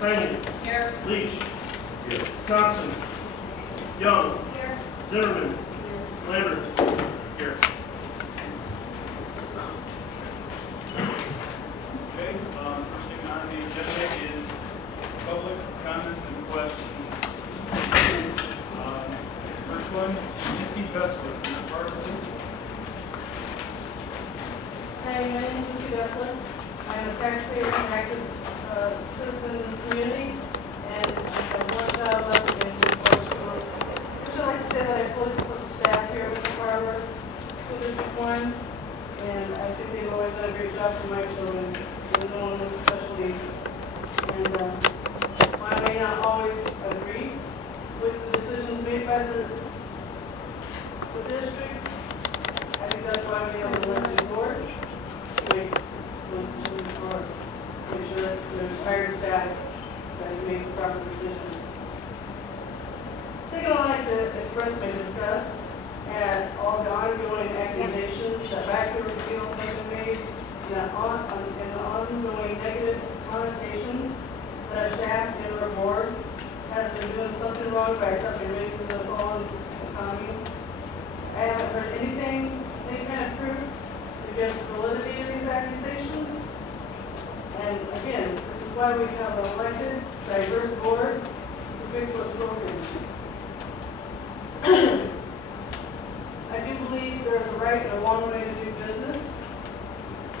Fanning. Here. Leach. Here. Thompson. Young. Here. Zimmerman. Lambert. Here. Okay, first thing on the agenda is public comments and questions. First one, Missy Bessler, Park, please. Hi, my name is Lucy Bessler. I am a taxpayer and active citizen in this community, and I have one child left in the public school. First, I'd like to say that I fully support the staff here at Winthrop Harbor School District 1, and I think they've always done a great job for my children, even though one with special needs. And while I may not always agree with the decisions made by the district, I think that's why we have an elected board to make those decisions for us. Make sure that there's hired staff that can make the proper decisions. Second, I'd like to express my disgust at all the ongoing accusations that backdoor deals have been made and the ongoing negative connotations that our staff and our board has been doing something wrong by accepting ratings of all in the economy. I haven't heard anything, any kind of proof to give the validity of these accusations. And again, this is why we have an elected, diverse board to fix what's broken. I do believe there's a right and a wrong way to do business.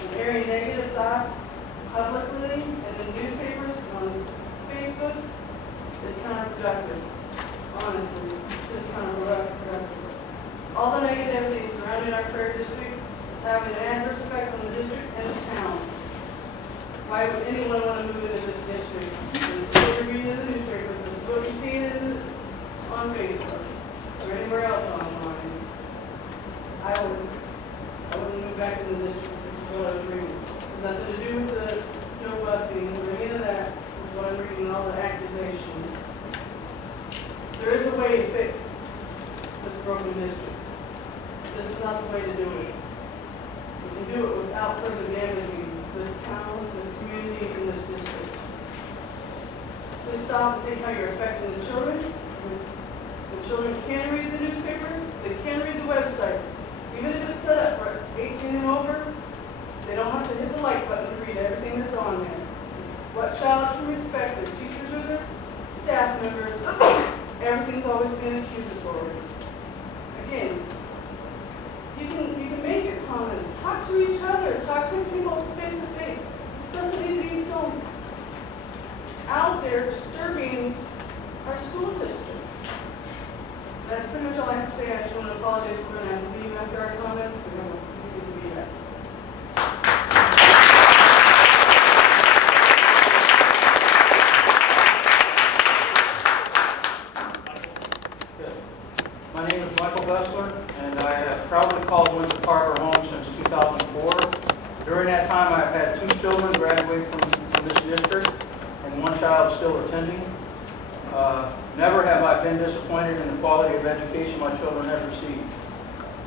And airing negative thoughts publicly and in newspapers, on Facebook, is counterproductive. Honestly, it's counterproductive. All the negativity surrounding our prayer district is having an adverse effect on the district and the town. Why would anyone want to move into this district? This is what you read in the newspapers. This is what you see on Facebook or anywhere else online. I wouldn't move back into the district. This is what I was reading. It has nothing to do with the no busing or any of that. This is what I'm reading, all the accusations. There is a way to fix this broken district. This is not the way to do it. We can do it without further damaging this town, this community, and this district. Please stop and think how you're affecting the children. The children can read the newspaper, they can read the websites. Even if it's set up for 18 and over, they don't have to hit the like button to read everything that's on there. What child can respect their teachers or their staff members? Everything's always been accusatory. Again, you can make your comments, talk to each other, talk to people face to face. This doesn't need to be so out there disturbing our school district. That's pretty much all I have to say. I just want to apologize for when I leave after our comments. We're going to be back. My name is Michael Bessler, and I have proudly called Winthrop Harbor home since 2004. During that time, I've had 2 children graduate from this district, and 1 child still attending. Never have I been disappointed in the quality of education my children have received.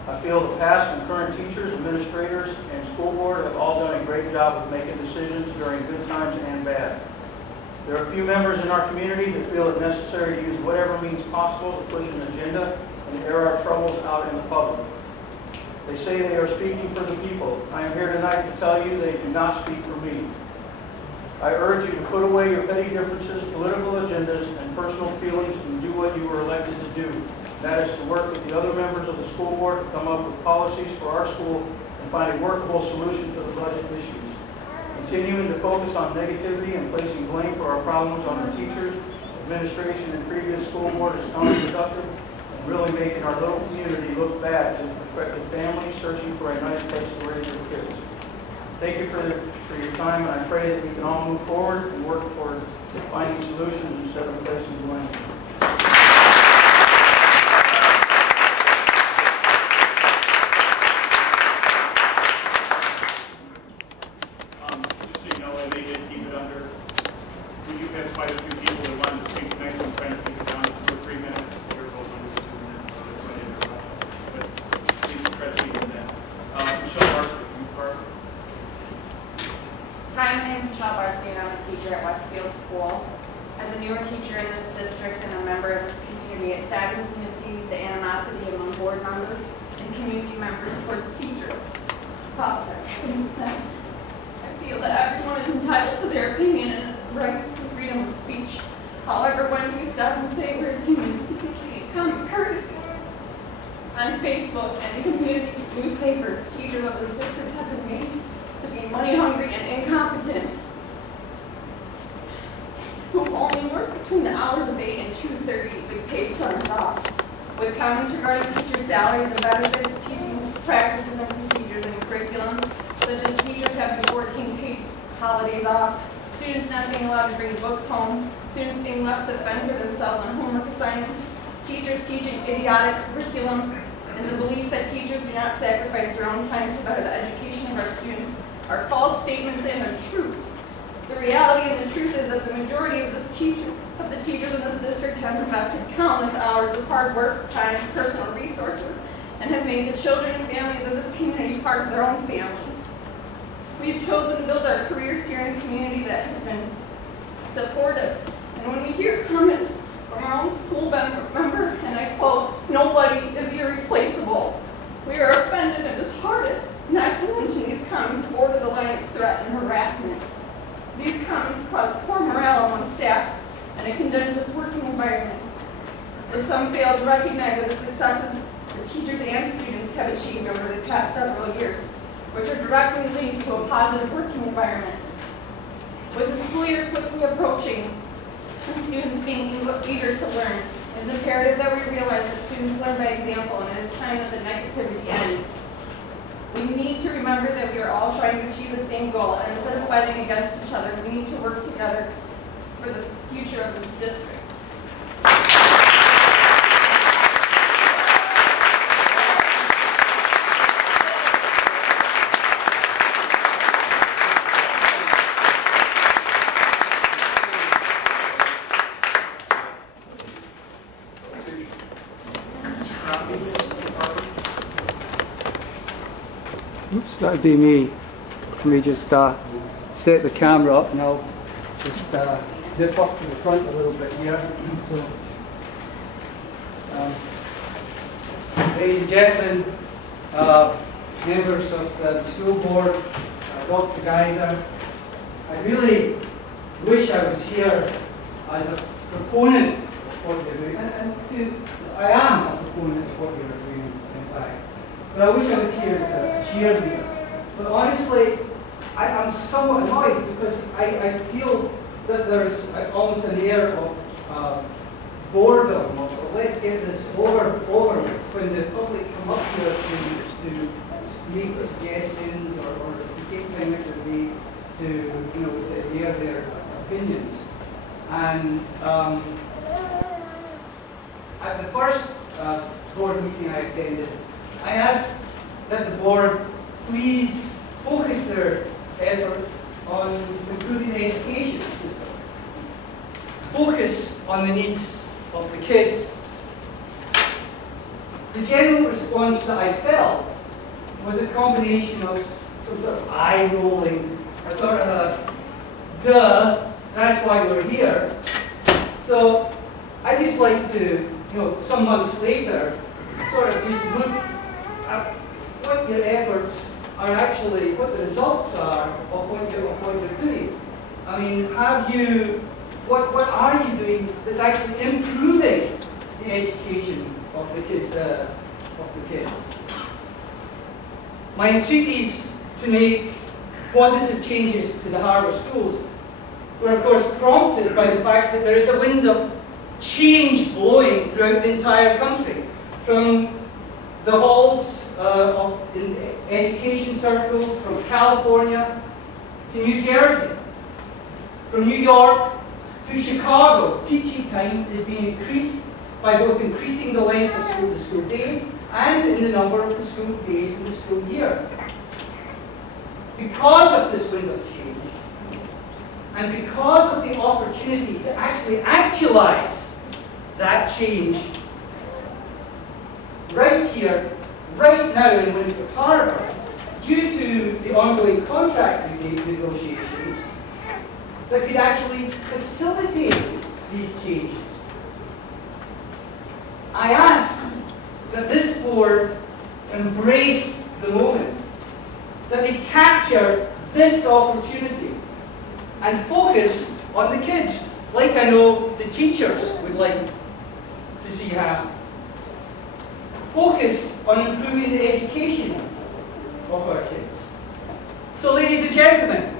I feel the past and current teachers, administrators, and school board have all done a great job of making decisions during good times and bad. There are a few members in our community that feel it necessary to use whatever means possible to push an agenda and air our troubles out in the public. They say they are speaking for the people. I am here tonight to tell you they do not speak for me. I urge you to put away your petty differences, political agendas, and personal feelings and do what you were elected to do. That is to work with the other members of the school board to come up with policies for our school and find a workable solution to the budget issues. Continuing to focus on negativity and placing blame for our problems on our teachers, administration, and previous school board is counterproductive and really making our little community look bad to prospective families searching for a nice place to raise their kids. Thank you for your time, and I pray that we can all move forward and work toward finding solutions instead of placing blame. Just so you know, they did keep it under. We do have quite a few people that wanted to speak next. I'm trying to keep it down to 2 or 3 minutes. We're both under 2 minutes, so that's why I didn't rush. But please try to keep it down. Michelle Barker, from Park. Hi, my name is Michelle Barkley, and I'm a teacher at Westfield School. school. As a newer teacher in this district and a member of this community, it saddens me to see the animosity among board members and community members towards teachers. However, I feel that everyone is entitled to their opinion and the right to freedom of speech. However, when you stop and say where's human decency and common courtesy? On Facebook and in community newspapers, teachers of this district have been made to be money hungry and incompetent, who only work between the hours of 8 and 2:30 with paid summers off. With comments regarding teacher salaries and benefits, teaching practices and procedures and curriculum, such as teachers having 14 paid holidays off, students not being allowed to bring books home, students being left to fend for themselves on homework assignments, teachers teaching idiotic curriculum, and the belief that teachers do not sacrifice their own time to better the education of our students are false statements and untruths. The reality and the truth is that the majority of the teachers in this district have invested countless hours of hard work, time, personal resources, and have made the children and families of this community part of their own family. We have chosen to build our careers here in a community that has been supportive. And when we hear comments from our own school member, and I quote, "Nobody is irreplaceable," we are offended and disheartened, not to mention these comments border the line of threat and harassment. These comments cause poor morale among staff and a contentious working environment. But some fail to recognize that the successes the teachers and students have achieved over the past several years, which are directly linked to a positive working environment. With the school year quickly approaching and students being eager to learn, it is imperative that we realize that students learn by example, and it is time that the negativity ends. We need to remember that we are all trying to achieve the same goal, and instead of fighting against each other, we need to work together for the future of the district. Oops, that'd be me. Let me just set the camera up and I'll just zip up to the front a little bit here. So, ladies and gentlemen, members of the school board, Dr. Geiser, I really wish I was here as a proponent of what you're doing, I am a proponent of what you're doing, in fact. But I wish I was here as a cheerleader. But honestly, I'm somewhat annoyed because I feel that there's almost an air of boredom, of let's get this over with, when the public come up here to make suggestions or to take time out of the day to air their opinions. And at the first board meeting I attended, I asked that the board please focus their efforts on improving the education system. Focus on the needs of the kids. The general response that I felt was a combination of some sort of eye-rolling, a sort of a, duh, that's why we're here. So I just like to, some months later, sort of just look at what your efforts are actually, what the results are of what you're doing. I mean, what are you doing that's actually improving the education of the kids? My entreaties to make positive changes to the Harbour schools were of course prompted by the fact that there is a wind of change blowing throughout the entire country, from the halls in education circles, from California to New Jersey, from New York to Chicago. Teaching time is being increased by both increasing the length of school day and in the number of the school days in the school year. Because of this wind of change, and because of the opportunity to actually actualize that change right here, right now in Winthrop Harbour, due to the ongoing contract negotiations, that could actually facilitate these changes. I ask that this board embrace the moment, that they capture this opportunity and focus on the kids, like I know the teachers would like to see happen. Focus on improving the education of our kids. So, ladies and gentlemen,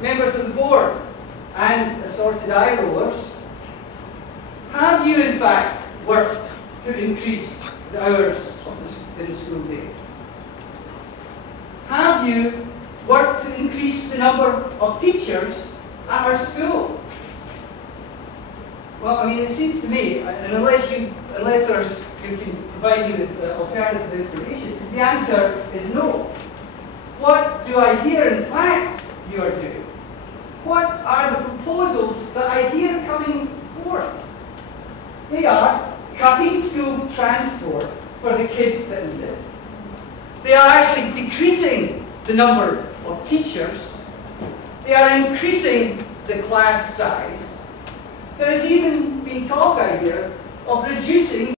members of the board, and assorted eye rollers, have you in fact worked to increase the hours in the school day? Have you worked to increase the number of teachers at our school? Well, I mean, it seems to me, and unless you can provide me with alternative information, the answer is no. What do I hear, in fact, you are doing? What are the proposals that I hear coming forth? They are cutting school transport for the kids that need it. They are actually decreasing the number of teachers. They are increasing the class size. There has even been talk, I hear, of reducing